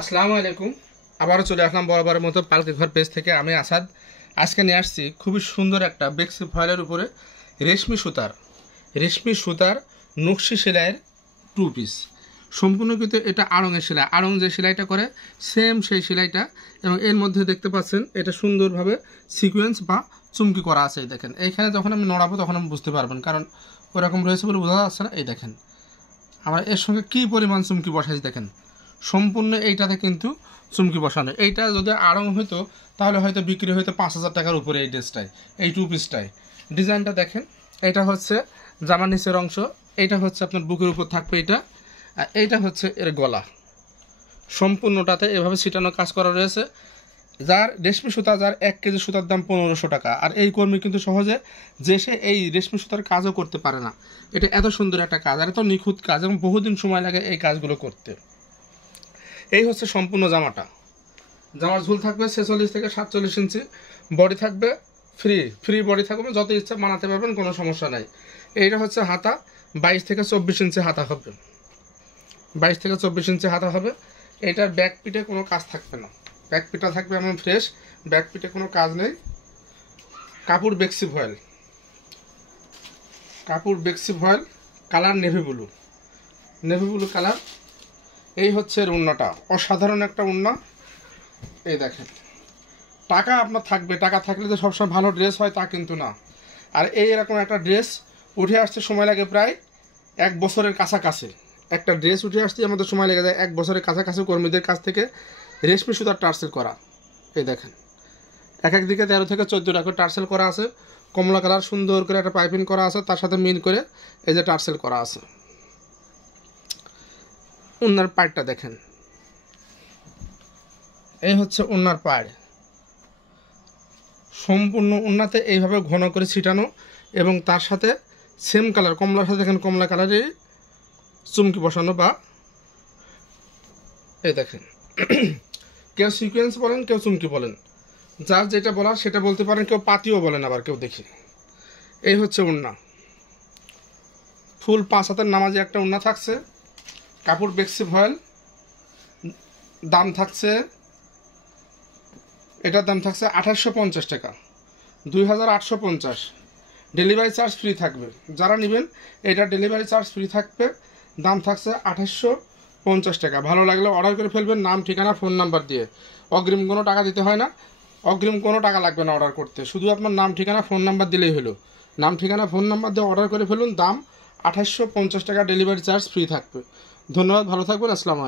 আসসালামু আলাইকুম। আবারও চলে আসলাম বরাবরের মতো পালকি ঘর পেজ থেকে। আমি আসাদ। আজকে নিয়ে আসছি খুবই সুন্দর একটা বেক্সি ফয়েলের উপরে রেশমি সুতার নকশি সেলাইয়ের টু পিস। সম্পূর্ণ কিন্তু এটা আড়ঙের সেলাই, আড়ং যে সেলাইটা করে সেম সেই সেলাইটা, এবং এর মধ্যে দেখতে পাচ্ছেন এটা সুন্দরভাবে সিকোয়েন্স বা চুমকি করা আছে। এই দেখেন, এইখানে যখন আমি নড়াবো তখন আমি বুঝতে পারবেন, কারণ ওরকম রয়েছে বলে বোঝা যাচ্ছে না। এই দেখেন আমরা এর সঙ্গে কী পরিমাণ চুমকি বসাইছি দেখেন। সম্পূর্ণ এইটাতে কিন্তু চুমকি বসানো। এইটা যদি আড়ং হইতো তাহলে হয়তো বিক্রি হইতো 5,000 টাকার উপরে। এই ড্রেসটায়, এই টু পিসটায় ডিজাইনটা দেখেন। এইটা হচ্ছে জামার নিচের অংশ, এইটা হচ্ছে আপনার বুকের উপর থাকবে এইটা, আর এইটা হচ্ছে এর গলা। সম্পূর্ণটাতে এভাবে ছিটানো কাজ করা রয়েছে। যার রেশমি সুতা, যার 1 কেজি সুতার দাম 1500 টাকা। আর এই কর্মী কিন্তু সহজে যে সে এই রেশমি সুতার কাজও করতে পারে না। এটা এত সুন্দর একটা কাজ আর এত নিখুঁত কাজ, এবং বহুদিন সময় লাগে এই কাজগুলো করতে। এই হচ্ছে সম্পূর্ণ জামাটা। জামার ঝুল থাকবে 46 থেকে 47 ইঞ্চি, বডি থাকবে ফ্রি বডি থাকবে, যত ইচ্ছা বানাতে পারবেন, কোনো সমস্যা নাই। এইটা হচ্ছে হাতা, 22 থেকে 24 ইঞ্চি হাতা হবে, 22 থেকে 24 ইঞ্চি হাতা হবে। এইটার ব্যাক পিঠে কোনো কাজ থাকবে না, ব্যাক পিঠটা থাকবে এমন ফ্রেশ, ব্যাক পিঠে কোনো কাজ নেই। কাপড় বেক্সি ভয়েল, কালার নেভি ব্লু কালার। এই হচ্ছে এর উন্নাটা, অসাধারণ একটা উন্না। এই দেখেন, টাকা আপনার থাকবে, টাকা থাকলে যে সবসময় ভালো ড্রেস হয় তা কিন্তু না। আর এই এরকম একটা ড্রেস উঠে আসতে সময় লাগে প্রায় 1 বছরের কাছাকাছি। একটা ড্রেস উঠে আসতে আমাদের সময় লেগে যায় 1 বছরের কাছাকাছি, কর্মীদের কাছ থেকে রেশমি সুতার টার্সেল করা। এই দেখেন, এক দিকে 13 থেকে 14টা করে টার্সেল করা আছে। কমলা কালার সুন্দর করে একটা পাইপিং করা আছে, তার সাথে মিন করে এই যে টার্সেল করা আছে। উন্নার পাড়টা দেখেন, এই হচ্ছে উন্নার পাড়। সম্পূর্ণ উন্নাতে এইভাবে ঘন করে ছিটানো, এবং তার সাথে সেম কালার, কমলার সাথে দেখেন কমলা কালারের চুমকি বসানো। বা এই দেখেন, কেউ সিকোয়েন্স বলেন, কেউ চুমকি বলেন, যার যেটা বলার সেটা বলতে পারেন, কেউ পাতিও বলেন, আবার কেউ দেখি। এই হচ্ছে উন্না, ফুল 5 হাতের নামাজি একটা উন্না থাকছে। কাপড় বেক্সি ভয়েল, দাম থাকছে, এটার দাম থাকছে 2850 টাকা, 2850। ডেলিভারি চার্জ ফ্রি থাকবে। যারা নেবেন এটা ডেলিভারি চার্জ ফ্রি থাকবে, দাম থাকছে 2850 টাকা। ভালো লাগলে অর্ডার করে ফেলবেন, নাম ঠিকানা ফোন নাম্বার দিয়ে। অগ্রিম কোনো টাকা দিতে হয় না, অগ্রিম কোনো টাকা লাগবে না অর্ডার করতে, শুধু আপনার নাম ঠিকানা ফোন নাম্বার দিলেই হলো। নাম ঠিকানা ফোন নাম্বার দিয়ে অর্ডার করে ফেলুন, দাম 2850 টাকা, ডেলিভারি চার্জ ফ্রি থাকবে। ধন্যবাদ, ভালো থাকবেন, আসসালামু আলাইকুম।